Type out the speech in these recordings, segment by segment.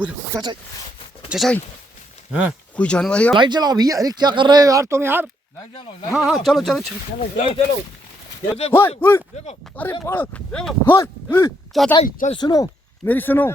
चाचा चाचा हाँ कोई जानवर है। लाइट जलाओ भैया। अरे क्या कर रहे हो यार तुम यार। हाँ हाँ चलो चलो चलो। अरे चाचा चल सुनो मेरी सुनो।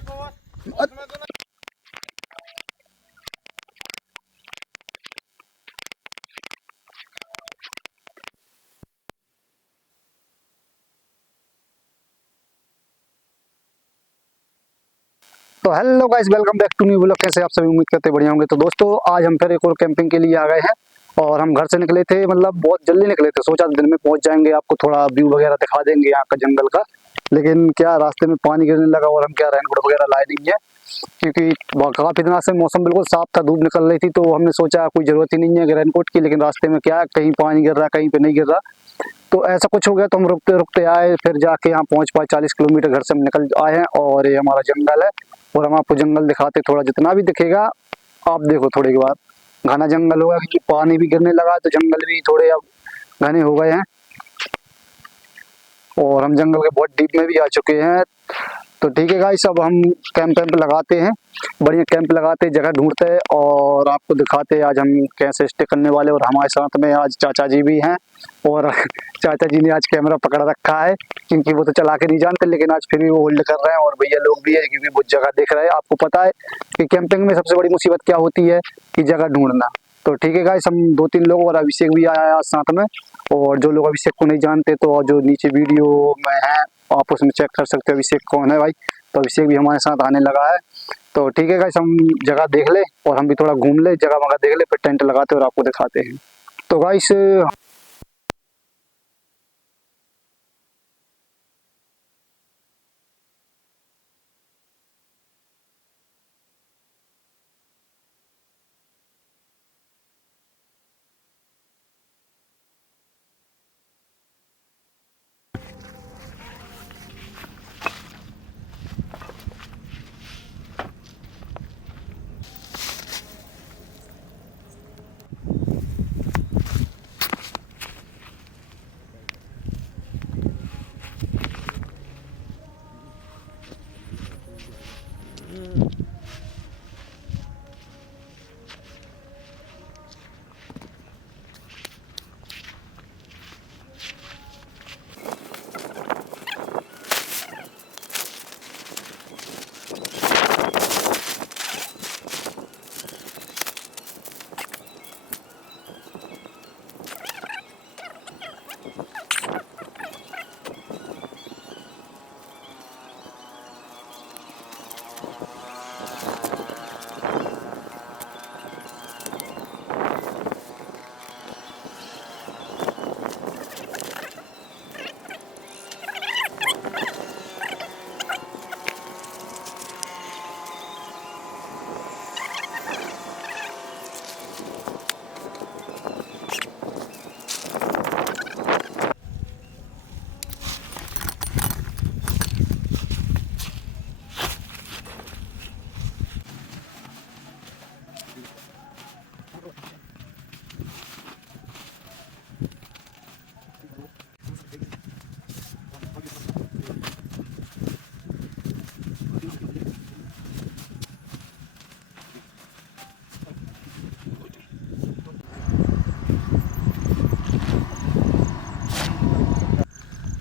तो hello guys, welcome back to new vlog. कैसे आप सभी, उम्मीद करते बढ़िया होंगे। तो दोस्तों आज हम फिर एक और कैंपिंग के लिए आ गए हैं और हम घर से निकले थे, मतलब बहुत जल्दी निकले थे। सोचा दिन में पहुंच जाएंगे, आपको थोड़ा व्यू वगैरह दिखा देंगे यहाँ का जंगल का। लेकिन क्या रास्ते में पानी गिरने लगा और हम क्या रेनकोट वगैरह लाए नहीं है, क्योंकि काफी दिनों से मौसम बिल्कुल साफ था, धूप निकल रही थी। तो हमने सोचा कोई जरूरत ही नहीं है रेनकोट की। लेकिन रास्ते में क्या कहीं पानी गिर रहा, कहीं पे नहीं गिर रहा, तो ऐसा कुछ हो गया। तो हम रुकते रुकते आए, फिर जाके यहाँ पहुंच पाए। 40 किलोमीटर घर से हम निकल आए हैं और ये हमारा जंगल है। और हम आपको जंगल दिखाते, थोड़ा जितना भी दिखेगा आप देखो थोड़ी के बाद घना जंगल होगा, क्योंकि पानी भी गिरने लगा तो जंगल भी थोड़े अब घने हो गए हैं। और हम जंगल के बहुत डीप में भी आ चुके हैं। तो ठीक है गाइस, अब हम कैंप लगाते हैं, बढ़िया कैंप लगाते, जगह ढूंढते हैं और आपको दिखाते हैं आज हम कैसे स्टे करने वाले। और हमारे साथ में आज चाचा जी भी हैं और चाचा जी ने आज कैमरा पकड़ रखा है, क्योंकि वो तो चला के नहीं जानते, लेकिन आज फिर भी वो होल्ड कर रहे हैं। और भैया लोग भी है, क्योंकि वो जगह देख रहे हैं। आपको पता है कि कैंपिंग में सबसे बड़ी मुसीबत क्या होती है, कि जगह ढूंढना। तो ठीक है गाइस, हम 2-3 लोग और अभिषेक भी आया है आज साथ में। और जो लोग अभिषेक को नहीं जानते तो जो नीचे वीडियो में है आप उसमें चेक कर सकते हो अभिषेक कौन है भाई। तो अभिषेक भी हमारे साथ आने लगा है। तो ठीक है गाइस, हम जगह देख ले और हम भी थोड़ा घूम ले, जगह वगह देख ले, फिर टेंट लगाते और आपको दिखाते हैं। तो गाइस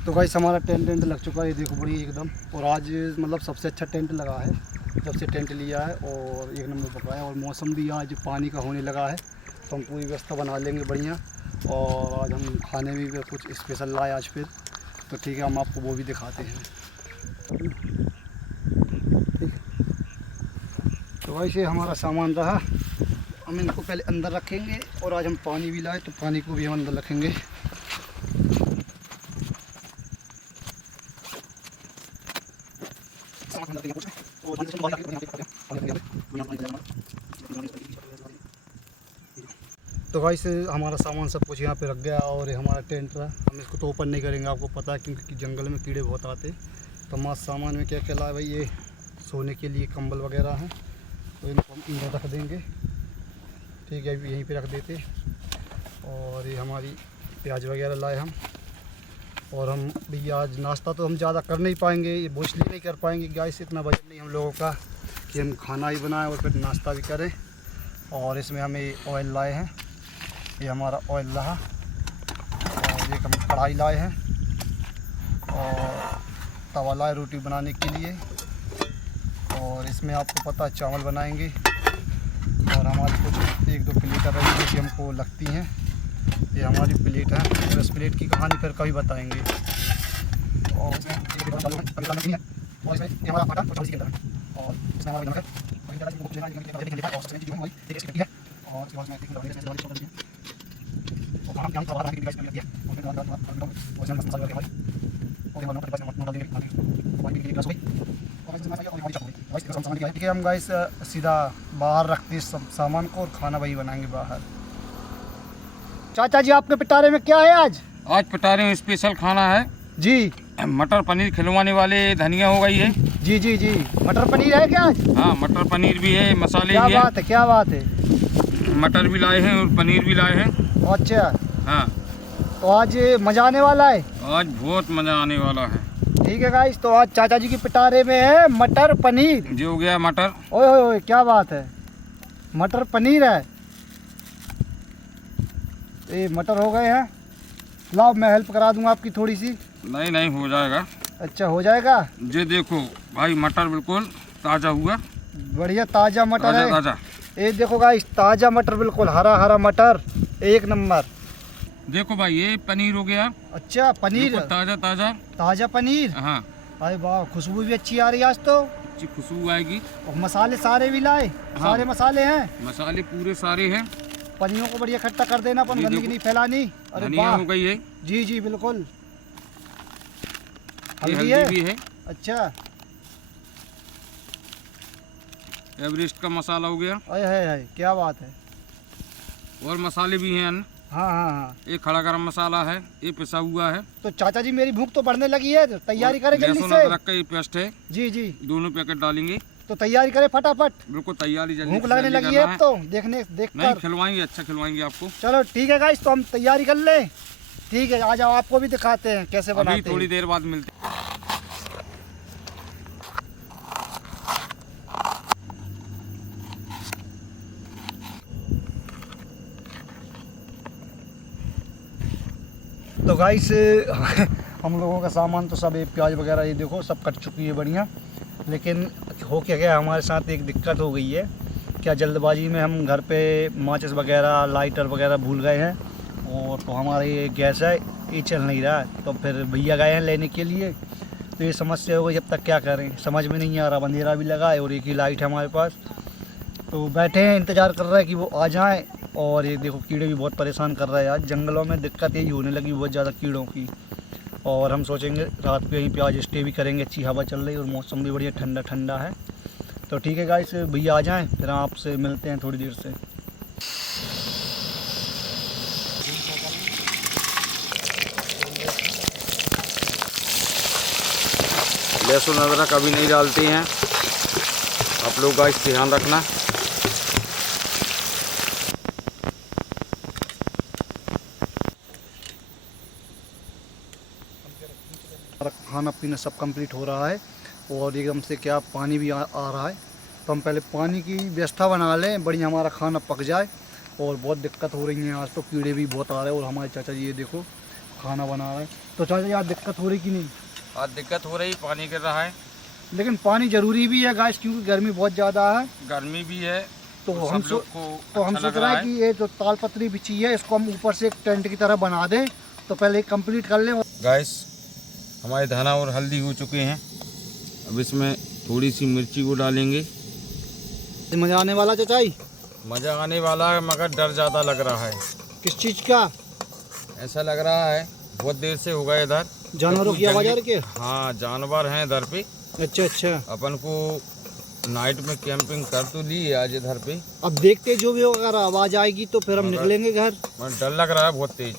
तो गाइस हमारा टेंट लग चुका है, ये देखो बड़ी एकदम। और आज मतलब सबसे अच्छा टेंट लगा है जब से टेंट लिया है, और एक नंबर पका है। और मौसम भी आज पानी का होने लगा है, तो हम पूरी व्यवस्था बना लेंगे बढ़िया। और आज हम खाने में भी कुछ स्पेशल लाए आज फिर। तो ठीक है, हम आपको वो भी दिखाते हैं। ठीक है, तो वैसे हमारा सामान रहा, हम इनको पहले अंदर रखेंगे। और आज हम पानी भी लाए, तो पानी को भी हम अंदर रखेंगे। तो गाइस हमारा सामान सब कुछ यहाँ पे रख गया और ये हमारा टेंट रहा। हम इसको तो ओपन नहीं करेंगे, आपको पता है, क्योंकि जंगल में कीड़े बहुत आते। तो हमारे सामान में क्या क्या लाया भाई, ये सोने के लिए कंबल वगैरह हैं, तो इनको हम अंदर रख देंगे। ठीक है, यहीं पे रख देते। और ये हमारी प्याज वगैरह लाए हम। और हम भी आज नाश्ता तो हम ज़्यादा कर नहीं पाएंगे, ये मोस्टली नहीं कर पाएंगे गाइस, इतना बजट नहीं हम लोगों का कि हम खाना ही बनाएं और फिर नाश्ता भी करें। और इसमें हमें ऑयल लाए हैं, ये हमारा ऑयल रहा, और एक हम कढ़ाई लाए हैं और तवा लाए रोटी बनाने के लिए। और इसमें आपको पता है चावल बनाएंगे और हमारी कुछ 1-2 प्लेट रहेंगी कि हमको लगती हैं। ये हमारी प्लेट है और इस प्लेट की कहानी फिर कभी बताएंगे। और इसमें और इसमें ये हमारा आटा और चावल के अंदर है और इसमें हमारा नमक है और ये जो है और इसमें जो हमारी एक इसकी है और इसके बाद में देखिए वाली छोड़ दी है और हम तवा रखने की डिवाइस में लगी है और फिर और इसमें मसाला लगा है और ये वाला डिवाइस में डाल देंगे और ये ग्लास हुई और इसमें और हमारी चावल गाइस इसका सामान दिया है। ठीक है, हम गाइस सीधा बाहर रखते सब सामान को और खाना वही बनाएंगे बाहर। चाचा जी आपके पिटारे में क्या है आज? आज पिटारे में स्पेशल खाना है जी। मटर पनीर खिलवाने वाले धनिया हो गई है। जी जी जी, मटर पनीर है क्या आज? हाँ, मटर पनीर भी है, मसाले क्या भी बात है, क्या बात है। मटर भी लाए हैं और पनीर भी लाए हैं। अच्छा, हाँ, तो आज मजा आने वाला है। आज बहुत मज़ा आने वाला है। ठीक है गाइस, तो आज चाचा जी की पिटारे में है मटर पनीर। जो हो गया मटर। ओए ओए ओए, क्या बात है, मटर पनीर है। ये मटर हो गए हैं, लाओ मैं हेल्प करा दूंगा आपकी थोड़ी सी। नहीं नहीं, हो जाएगा। अच्छा, हो जाएगा। ये देखो भाई, मटर बिल्कुल ताज़ा हुआ, बढ़िया ताज़ा मटर है। ताज़ा। ये देखो गाइस, ताज़ा मटर, बिल्कुल हरा हरा मटर, एक नंबर। देखो भाई, ये पनीर हो गया। अच्छा, पनीर ताज़ा ताज़ा ताज़ा पनीर। हाँ, अरे वाह, खुशबू भी अच्छी आ रही है आज तो। अच्छी खुशबू आएगी। और मसाले सारे भी लाए। हाँ, सारे मसाले हैं, मसाले पूरे सारे हैं। पनियों को बढ़िया इकट्ठा कर देना, अपन गंदगी नहीं फैलानी। अरे धनिया वाह, हो गई है। जी जी बिल्कुल। ये हल्दी हल्दी भी है। अच्छा, एवरेस्ट का मसाला हो गया। अरे है, क्या बात है। और मसाले भी हैं अन्य। हाँ हाँ हाँ। ये खड़ा गरम मसाला है, ये पिसा हुआ है। तो चाचा जी मेरी भूख तो बढ़ने लगी है, तैयारी करें जल्दी लहसुन से। अदरक का ये पेस्ट है, जी जी, दोनों पैकेट डालेंगे। तो तैयारी करें फटाफट, बिल्कुल तैयारी जल्दी भूख से लगने जल्दी लगी है करना अब तो देख नहीं, कर। खिलवाएंगे, अच्छा खिलवाएंगे आपको। चलो ठीक है गाइस, तो हम तैयारी कर लें। ठीक है, आ जाओ, आपको भी दिखाते हैं कैसे अभी बनाते थोड़ी हैं। देर बाद मिलते हैं। तो गाइस हम लोगों का सामान तो सब, प्याज वगैरह ये देखो सब कट चुकी है बढ़िया। लेकिन हो क्या गया, हमारे साथ एक दिक्कत हो गई है। क्या जल्दबाजी में हम घर पे माचिस वगैरह, लाइटर वगैरह भूल गए हैं, और तो हमारा ये गैस है, ये चल नहीं रहा है। तो फिर भैया गए हैं लेने के लिए, तो ये समस्या हो गई। अब तक क्या करें, समझ में नहीं आ रहा। अंधेरा भी लगा है और एक ही लाइट है हमारे पास। तो बैठे हैं, इंतज़ार कर रहे हैं कि वो आ जाएं। और ये देखो, कीड़े भी बहुत परेशान कर रहे हैं आज। जंगलों में दिक्कत यही होने लगी बहुत ज़्यादा कीड़ों की। और हम सोचेंगे रात पे यहीं पे आज स्टे भी करेंगे। अच्छी हवा चल रही है और मौसम भी बढ़िया ठंडा ठंडा है। तो ठीक है गाइस, भैया आ जाएं, फिर आपसे मिलते हैं थोड़ी देर से। लहसुन अदरक अभी नहीं डालते हैं, आप लोग गाइस ध्यान रखना। खाना पीना सब कंप्लीट हो रहा है और एकदम से क्या पानी भी आ रहा है। तो हम पहले पानी की व्यवस्था बना लें, बढ़िया हमारा खाना पक जाए। और बहुत दिक्कत हो रही है आज तो, कीड़े भी बहुत आ रहे हैं। और हमारे चाचा जी ये देखो खाना बना रहे हैं। तो चाचा जी आज दिक्कत हो रही कि नहीं? आज दिक्कत हो रही, पानी गिर रहा है। लेकिन पानी ज़रूरी भी है गाइस, क्योंकि गर्मी बहुत ज़्यादा है। गर्मी भी है, तो सब हम लोग को हम अच्छा सोच लग रहे रहा हैं कि ये जो तालपत्री बिछी है, इसको हम ऊपर से एक टेंट की तरह बना दें। तो पहले एक कंप्लीट कर लें। गाइस, हमारे धना और हल्दी हो चुके हैं। अब इसमें थोड़ी सी मिर्ची को डालेंगे। मज़ा आने वाला चाचा जी? मज़ा आने वाला है, मगर डर ज़्यादा लग रहा है। किस चीज़ का? ऐसा लग रहा है बहुत देर से हो गए इधर जानवरों की आवाज़ आ रही है? हाँ, जानवर हैं इधर पे। अच्छा अच्छा। अपन को नाइट में कैंपिंग कर तो ली है आज इधर पे। अब देखते जो भी होगा, अगर आवाज़ आएगी तो फिर हम निकलेंगे घर। मगर डर लग रहा है बहुत तेज।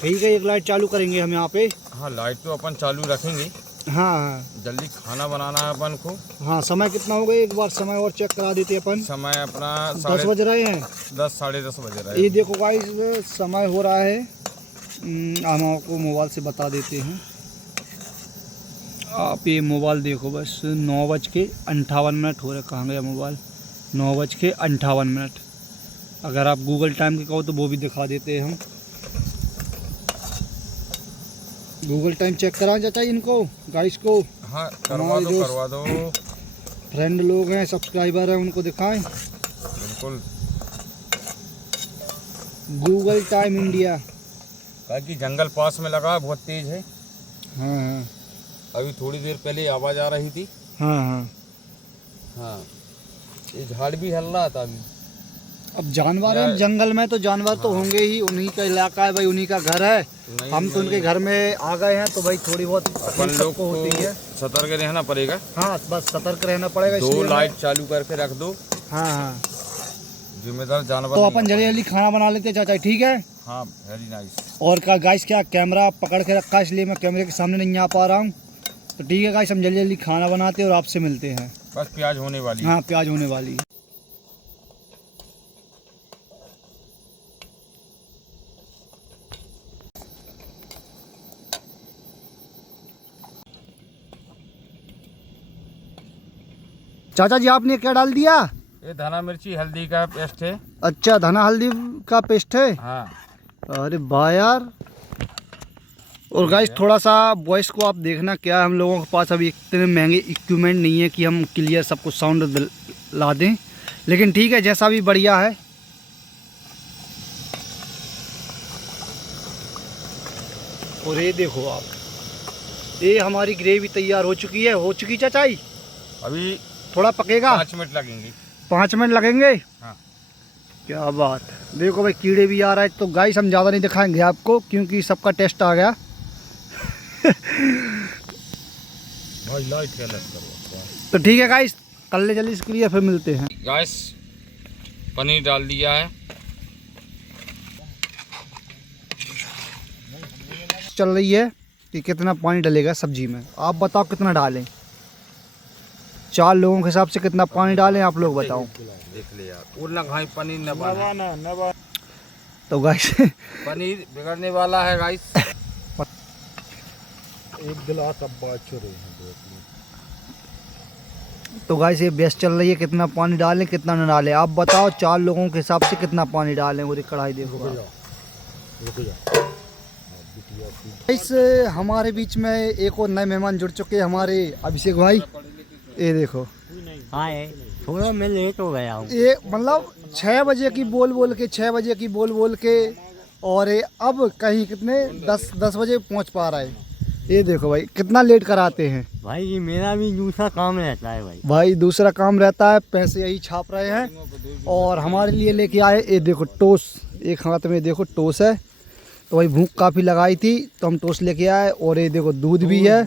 ठीक है, एक लाइट चालू करेंगे हम यहाँ पे। हाँ, लाइट तो अपन चालू रखेंगे। हाँ हाँ जल्दी खाना बनाना है अपन को। हाँ। समय कितना हो गया, एक बार समय और चेक करा देते अपन। समय अपना 10 बज रहे हैं। 10 साढ़े 10 बज रहा है। ये देखो गाइस, समय हो रहा है, हम आपको मोबाइल से बता देते हैं। आप ये मोबाइल देखो बस 9:58 हो रहे। कहाँ गया मोबाइल? 9:58। अगर आप गूगल टाइम के कहो तो वो भी दिखा देते हैं हम। गूगल टाइम चेक करा चाचा इनको, गाइस को। हाँ करवा दो फ्रेंड लोग हैं, सब्सक्राइबर हैं, उनको दिखाएं। बिल्कुल। Google time India. ताकि जंगल पास में लगा है, बहुत तेज है। हाँ हाँ अभी थोड़ी देर पहले आवाज़ आ रही थी। हाँ हाँ हाँ ये झाड़ भी हल रहा था अभी। अब जानवर हैं जंगल में, तो जानवर तो होंगे ही, उन्हीं का इलाका है भाई, उन्हीं का घर है। हम तो उनके घर में आ गए हैं, तो भाई थोड़ी बहुत अपन लोग को होती है। सतर्क रहना पड़ेगा। हाँ बस सतर्क रहना पड़ेगा। 2 लाइट चालू करके रख दो। हाँ हाँ जिम्मेदार जानवर। तो अपन जल्दी जल्दी खाना बना लेते हैं चाचा, ठीक है? हाँ वेरी नाइस। और का गाइस क्या कैमरा पकड़ के रखा है, इसलिए मैं कैमरे के सामने नहीं आ पा रहा हूँ। तो ठीक है गाइस, हम जल्दी जल्दी खाना बनाते हैं और आपसे मिलते हैं। बस प्याज होने वाली है। हाँ प्याज होने वाली है। चाचा जी आपने क्या डाल दिया? ये धना मिर्ची हल्दी का पेस्ट है। अच्छा धना हल्दी का पेस्ट है। हाँ। अरे वाह यार। और गाइस थोड़ा सा वॉइस को आप देखना, क्या हम लोगों के पास अभी इतने महंगे इक्विपमेंट नहीं है कि हम क्लियर सब कुछ साउंड ला दें, लेकिन ठीक है जैसा भी बढ़िया है। और ये देखो आप, ये हमारी ग्रेवी तैयार हो चुकी है। हो चुकी चाचाई? अभी थोड़ा पकेगा। 5 मिनट लगेंगे। 5 मिनट लगेंगे? हाँ। क्या बात है। देखो भाई कीड़े भी आ रहा है, तो गाइस हम ज़्यादा नहीं दिखाएंगे आपको, क्योंकि सबका टेस्ट आ गया। भाई लाइट क्या करो। तो ठीक है गाइस, कर ले जल्दी इसके लिए, फिर मिलते हैं। गाइस पनीर डाल दिया है। चल रही है कि कितना पानी डलेगा सब्जी में, आप बताओ कितना डालें? 4 लोगों के हिसाब से कितना पानी डालें, आप लोग बताओ। देख ले यार, और ना भाई पनीर न बना। तो गाइस पनीर बिगड़ने वाला है गाइस। एक गिलास अब बात हो रही है। तो गाइस ये बहस चल रही है, कितना पानी डालें कितना न डालें, आप बताओ। 4 लोगों के हिसाब से कितना पानी डालें? वो कढ़ाई देखो रुक जा। इस हमारे बीच में एक और नए मेहमान जुड़ चुके हैं, हमारे अभिषेक भाई। ये देखो। हाँ थोड़ा मैं लेट हो गया हूँ। ये मतलब 6 बजे की बोल बोल के 6 बजे की बोल के, और ये अब कहीं कितने 10 बजे पहुंच पा रहा है। ये देखो भाई कितना लेट कराते हैं भाई। ये मेरा भी दूसरा काम रहता है भाई दूसरा काम रहता है, पैसे यही छाप रहे हैं। और हमारे लिए लेके आए, ये देखो टोस्ट, एक हाथ में देखो टोस्ट है। तो भाई भूख काफ़ी लगाई थी तो हम टोस्ट लेके आए। और ये देखो दूध भी है।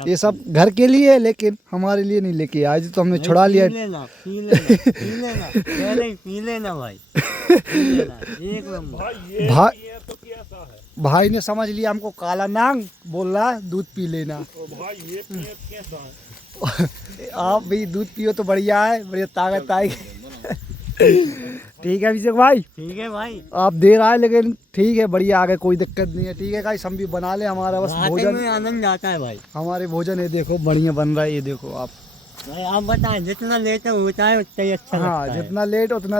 ये सब घर के लिए है, लेकिन हमारे लिए नहीं लेके आए, तो हमने छुड़ा लिया। पी लेना पहले पी लेना भाई। एक नंबर। भाई ने समझ लिया हमको काला नांग बोल रहा है, दूध पी लेना। आप भी दूध पियो तो बढ़िया है, बढ़िया ताकत आएगी। ठीक है अभिषेक भाई, ठीक है भाई। आप देर आए लेकिन ठीक है, बढ़िया आ गए, कोई दिक्कत नहीं है। ठीक है गाइस, हम भी बना ले, हमारा बस भोजन में आनंद आता है भाई। हमारे भोजन ये देखो बढ़िया बन रहा है। ये देखो आप भाई, आप बताएं जितना लेट होता है उतना ही अच्छा हाँ लगता है। जितना लेट उतना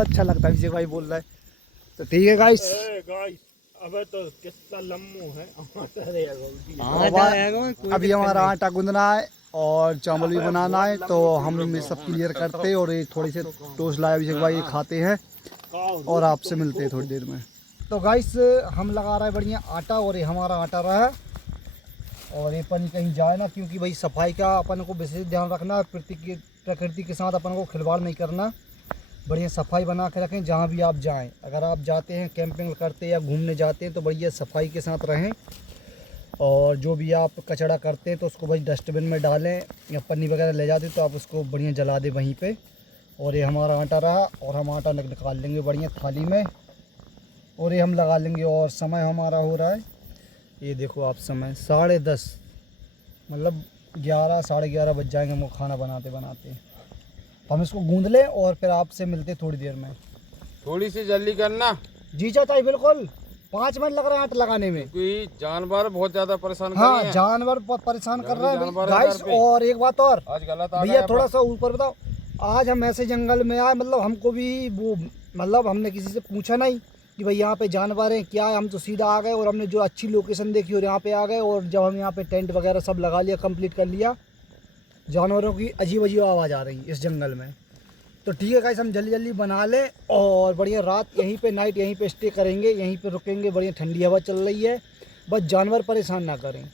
अच्छा लगता है, अभिषेक भाई बोल रहा है। तो ठीक है गाइस, अब तो किस्सा लम्बू है। अभी हमारा आटा गूंदना है और चावल भी बनाना है, तो हम सब क्लियर करते हैं। और ये थोड़ी से टोस्ट लाए अभिषेक भाई, ये खाते हैं और आपसे मिलते हैं थोड़ी देर में। तो गाइस हम लगा रहे हैं बढ़िया आटा, और ये हमारा आटा रहा है। और ये पानी कहीं जाए ना, क्योंकि भाई सफाई का अपन को विशेष ध्यान रखना है। प्रकृति के साथ अपन को खिलवाड़ नहीं करना, बढ़िया सफाई बना के रखें जहाँ भी आप जाएं। अगर आप जाते हैं कैंपिंग करते या घूमने जाते हैं तो बढ़िया सफाई के साथ रहें। और जो भी आप कचरा करते हैं तो उसको भाई डस्टबिन में डालें, या पन्नी वगैरह ले जाते तो आप उसको बढ़िया जला दें वहीं पे। और ये हमारा आटा रहा, और हम आटा निकाल लेंगे बढ़िया थाली में, और ये हम लगा लेंगे। और समय हमारा हो रहा है, ये देखो आप, समय 10:30, मतलब 11 साढ़े 11 बज जाएंगे हमको खाना बनाते बनाते। तो हम इसको गूंद लें और फिर आपसे मिलते थोड़ी देर में। थोड़ी सी जल्दी करना। जी चाचा बिल्कुल, 5 मिनट लग रहे हैं आटा लगाने में। क्योंकि जानवर बहुत ज्यादा परेशान कर हाँ रहे हैं। जानवर बहुत परेशान कर रहे हैं जानवर गाइस। इधर पे। और एक बात और आज गलत आ भैया गया थोड़ा सा ऊपर बताओ, आज हम ऐसे जंगल में आए, मतलब हमको भी वो, मतलब हमने किसी से पूछा नहीं कि भाई यहाँ पे जानवर हैं क्या है, हम तो सीधा आ गए और हमने जो अच्छी लोकेशन देखी और यहाँ पे आ गए। और जब हम यहाँ पे टेंट वगैरह सब लगा लिया, कंप्लीट कर लिया, जानवरों की अजीब अजीब आवाज़ आ रही इस जंगल में। तो ठीक है गाइस, हम जल्दी जल्दी बना लें और बढ़िया रात यहीं पे, नाइट यहीं पे स्टे करेंगे, यहीं पे रुकेंगे। बढ़िया ठंडी हवा चल रही है, बस जानवर परेशान ना करें।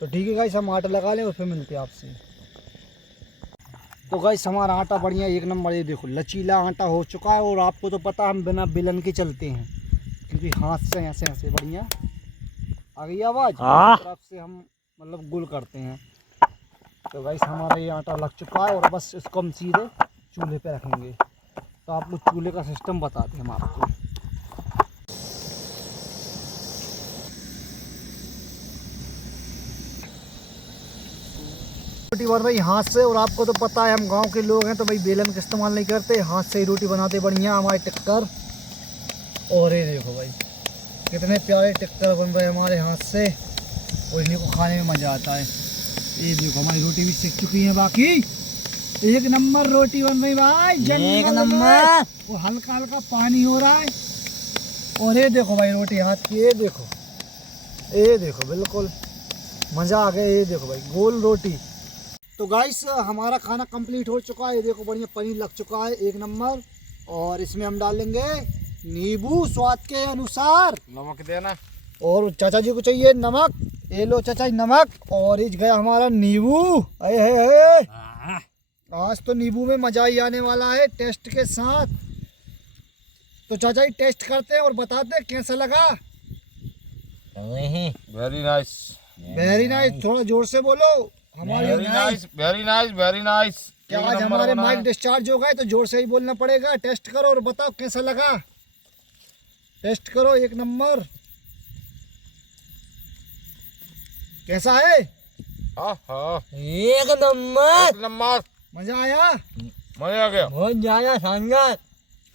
तो ठीक है गाइस, हम आटा लगा लें और फिर मिलते हैं आपसे। तो गाइस हमारा आटा बढ़िया एक नंबर, ये देखो लचीला आटा हो चुका है। और आपको तो पता हम बिना बेलन के चलते हैं, क्योंकि हाथ से ऐसे ऐसे बढ़िया आ गई आवाज़, तरफ से हम मतलब गुल करते हैं। तो गाइस हमारा ये आटा लग चुका है और बस इसको हम सीधे चूल्हे पे रखेंगे। तो आपको चूल्हे का सिस्टम बताते हैं हम आपको। रोटी बन रही हाथ से, और आपको तो पता है हम गांव के लोग हैं तो भाई बेलन का इस्तेमाल नहीं करते, हाथ से ही रोटी बनाते बढ़िया हमारे टिक्कर। और ये देखो भाई कितने प्यारे टिक्कर बन रहे हैं हमारे हाथ से, और इन्हीं को खाने में मज़ा आता है। ये देखो हमारी रोटी भी सीख चुकी है, बाकी एक नंबर रोटी बन रही भाई, एक जंगल नंबर। में। और हल्का हल्का पानी हो रहा है। और ये देखो भाई रोटी हाथ की, ये देखो बिल्कुल मज़ा आ गया। ये देखो भाई गोल रोटी। तो गाइस हमारा खाना कंप्लीट हो चुका है। ये देखो बढ़िया पनीर लग चुका है एक नंबर। और इसमें हम डालेंगे नींबू स्वाद के अनुसार, नमक देना। और चाचा जी को चाहिए नमक, ये लो चाचा जी नमक। और इस गया हमारा नींबू। अरे आज तो नींबू में मजा ही आने वाला है टेस्ट के साथ। तो चाचा जी टेस्ट करते हैं और बताते हैं कैसा लगा। वेरी नाइस, वेरी नाइस, थोड़ा जोर से बोलो। हमारी very nice, very nice, very nice. क्या आज हमारे माइक डिस्चार्ज हो गए तो जोर से ही बोलना पड़ेगा। टेस्ट करो और बताओ कैसा लगा। टेस्ट करो एक नंबर। कैसा है? एक नंबर। नंबर, मजा आया? मजा आ गया। बहुत ज्यादा शानदार।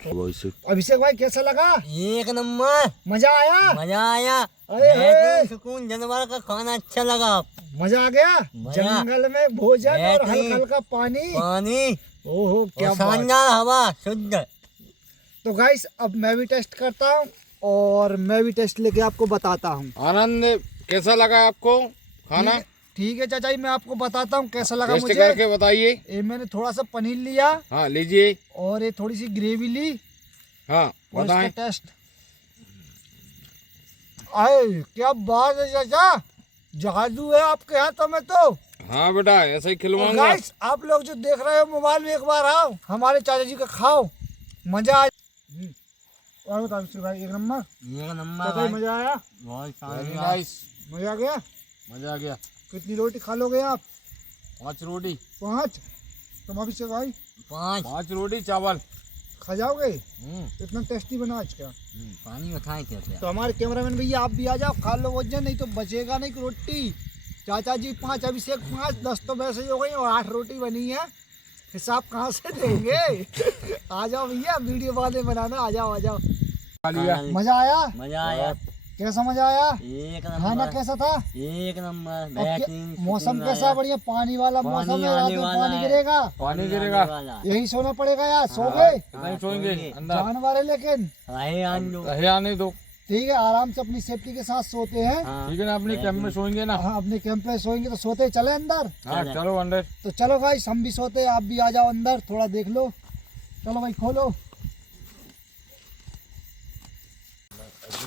अभिषेक भाई कैसा लगा? एक नंबर। मजा आया? मजा आया। अरे बेहतरीन सुकून, जानवर का खाना अच्छा लगा। मजा आ गया। मजा। जंगल में भोजन और बेहतरीन। हल्का हल्का पानी। पानी ओहो क्या और बात। शानदार हवा शुद्ध। तो गाइस अब मैं भी टेस्ट करता हूँ और मैं भी टेस्ट लेके आपको बताता हूँ। आनंद कैसा लगा आपको खाना? ठीक है चाचा जी, मैं आपको बताता हूँ कैसा लगा टेस्ट मुझे। करके बताइए। ये मैंने थोड़ा सा पनीर लिया हाँ लीजिए। और ये थोड़ी सी ग्रेवी ली हाँ और इसका बताएं। टेस्ट। आए क्या बात है चाचा, जादू है आपके हाथों में तो। हाँ बेटा ऐसे ही खिलवाऊंगा। गाइस आप लोग जो देख रहे हो मोबाइल में, एक बार आओ हमारे चाचा जी का खाओ, मजा आ। और बताओ अभिषेक भाई एक नंबर। एक नंबर चाचा जी भाई। मजा आया? बहुत वेरी शानदार। नाइस, मजा आ गया? मजा आ गया। कितनी रोटी खा लोगे आप? 5 रोटी। 5? तुम अभिषेक भाई 5 रोटी चावल। खा जाओगे? इतना टेस्टी बना आज का। पानी में खाए क्या? तो हमारे कैमरामैन भैया आप भी आ जाओ, खा लो वजन, नहीं तो बचेगा नहीं रोटी। चाचा जी 5, अभिषेक 5, 10 तो वैसे ही हो गई और 8 रोटी बनी है। हिसाब कहाँ से देंगे? आ जाओ भैया, वीडियो बाद में बनाना। आ जाओ आ जाओ। मजा आया? मजा आया। कैसा मजा आया? एक खाना नंबर। कैसा था? एक नंबर। और बेहतरीन। मौसम सुकून कैसा? आया। बढ़िया पानी वाला मौसम पानी है, रात आने में वाला पानी है। गिरेगा। पानी गिरेगा। वाला। यही सोना पड़ेगा यार, सो गए नहीं सोएंगे अंदर। जानवर है लेकिन रहे आन दो। रहे आने दो। ठीक है, आराम से अपनी सेफ्टी के साथ सोते हैं। हाँ। ठीक है ना, अपने कैंप में सोएंगे ना। हाँ अपने कैंप पे सोएंगे तो सोते चले अंदर। हाँ चलो अंदर। तो चलो भाई हम भी सोते हैं, आप भी आ जाओ अंदर, थोड़ा देख लो। चलो भाई खोलो।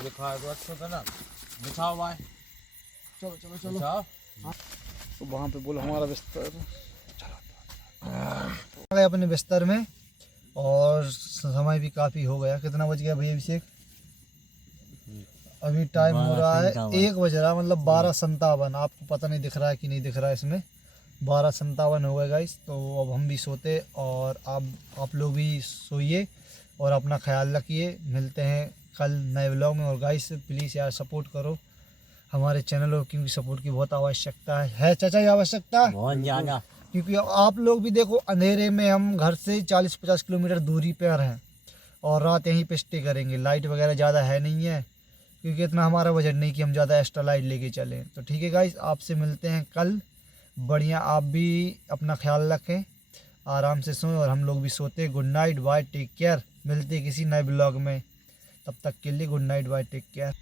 लिखा है तो अच्छा था ना, बिछाओ भाई। चलो चलो चलो। बिछाओ। तो वहाँ पे बोलो हमारा बिस्तर। गए अपने बिस्तर में और समय भी काफ़ी हो गया। कितना बज गया भैया अभिषेक? अभी टाइम हो रहा है 1 बज रहा, मतलब 12:57। आपको पता नहीं दिख रहा है कि नहीं दिख रहा है इसमें, 12:57 हो गए गाइस। तो अब हम भी सोते और आप लोग भी सोइए और अपना ख्याल रखिए। मिलते हैं कल नए व्लॉग में। और गाइस प्लीज़ यार सपोर्ट करो हमारे चैनल को, क्योंकि सपोर्ट की बहुत आवश्यकता है चाचा, ये आवश्यकता। बहुत ज्यादा। क्योंकि आप लोग भी देखो अंधेरे में, हम घर से 40-50 किलोमीटर दूरी पर हैं और रात यहीं पे स्टे करेंगे। लाइट वगैरह ज़्यादा है नहीं है, क्योंकि इतना हमारा बजट नहीं कि हम ज़्यादा एक्स्ट्रा लाइट लेके चलें। तो ठीक है गाइस, आपसे मिलते हैं कल। बढ़िया, आप भी अपना ख्याल रखें, आराम से सोएं और हम लोग भी सोते हैं। Good night, bye, take care. मिलते हैं किसी नए ब्लॉग में, तब तक के लिए good night, bye, take care.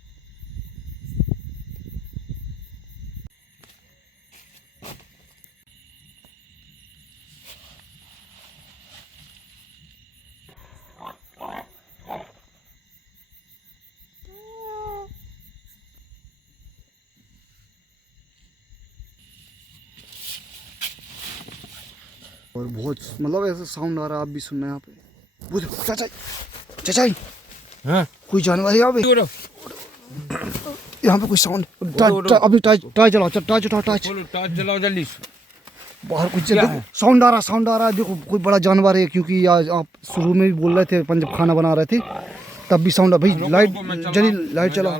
और बहुत मतलब ऐसा साउंड आ रहा है, आप भी सुनना है यहाँ पे। वो देखो, चाचाई चाचाई, हाँ कोई जानवर है यहाँ पे? यहाँ पे कोई साउंड। अभी टार्च जलाओ, टार्च उठाओ, टार्च जलाओ जल्दी। बाहर कुछ देखो, साउंड आ रहा है। देखो कोई बड़ा जानवर है, क्योंकि आज आप शुरू में भी बोल रहे थे अपन जब खाना बना रहे थे तब भी साउंड। भाई लाइट जल्दी, लाइट चलाओ।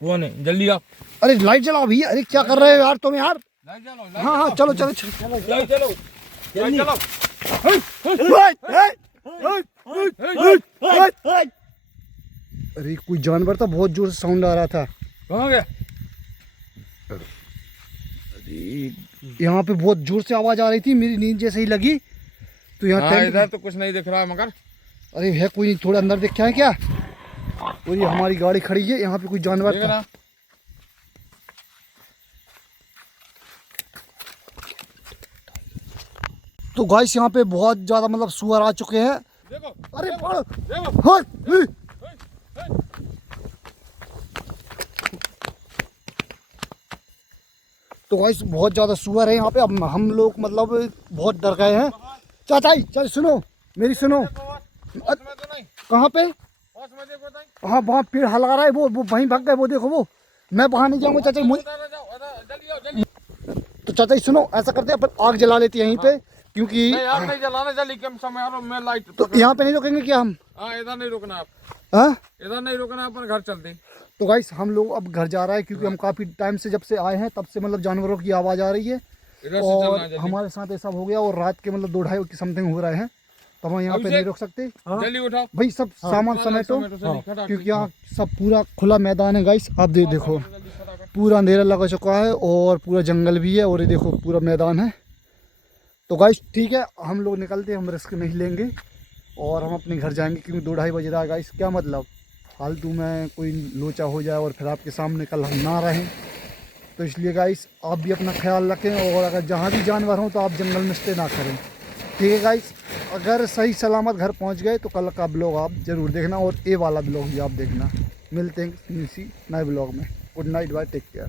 कौन है? जल्दी आओ। अरे लाइट जलाओ भैया। अरे क्या कर रहे हो यार तुम यार? लाइट जलाओ। हाँ हाँ, चलो चलो लाइट जलाओ। लाइट जलाओ। अरे कोई जानवर था, बहुत जोर से साउंड आ रहा था। कहाँ गया? यहाँ पे बहुत जोर से आवाज आ रही थी, मेरी नींद जैसे ही लगी तो यहाँ इधर तो कुछ नहीं दिख रहा है मगर। अरे है कोई नहीं, थोड़ा अंदर देखा है क्या? और ये हमारी गाड़ी खड़ी है, यहाँ पे कोई जानवर था। तो गाइस यहाँ पे बहुत ज्यादा मतलब सुअर आ चुके हैं। देखो, अरे देखो। तो गाइस बहुत ज्यादा सुअर है यहाँ पे। अब हम लोग मतलब बहुत डर गए हैं। चाचाई चल सुनो, मेरी सुनो। कहाँ पे? हाँ वहाँ पेड़ हला रहा है, वो वहीं भाग गए। वो देखो, वो मैं वहाँ नहीं जाऊँगा चाचा। तो चाचा सुनो, ऐसा करते हैं अपन आग जला लेते हैं यहीं पे, क्योंकि आग नहीं जलाना। जल्दी कम समय आ रहा, मैं लाइट। तो यहाँ पे नहीं रुकेंगे क्या हम? हाँ, इधर नहीं रुकना आप। हाँ इधर नहीं रुकना, अपन घर चलते। तो गाइस हम लोग अब घर जा रहा है, क्योंकि हम काफी टाइम से जब से आए हैं तब से मतलब जानवरों की आवाज आ रही है। और हमारे साथ ऐसा हो गया, और रात के मतलब 2-2:30 की समथिंग हो रहे हैं, तो हम यहाँ पे नहीं रुक सकते। जल्दी उठाओ भाई, सब सामान समेटो, क्योंकि यहाँ सब पूरा खुला मैदान है गाइस। आप देखो पूरा अंधेरा लगा चुका है और पूरा जंगल भी है, और ये देखो पूरा मैदान है। तो गाइस ठीक है, हम लोग निकलते हैं, हम रिस्क नहीं लेंगे और हम अपने घर जाएंगे, क्योंकि 2-2:30 बज रहा है गाइस। क्या मतलब फालतू में कोई लोचा हो जाए और फिर आपके सामने कल हम ना रहें। तो इसलिए गाइस आप भी अपना ख्याल रखें, और अगर जहाँ भी जानवर हों तो आप जंगल में स्टे ना करें। ठीक है गाइस, अगर सही सलामत घर पहुँच गए तो कल का ब्लॉग आप ज़रूर देखना, और ये वाला ब्लॉग भी आप देखना। मिलते हैं किसी नए ब्लॉग में। Good night, bye, take care.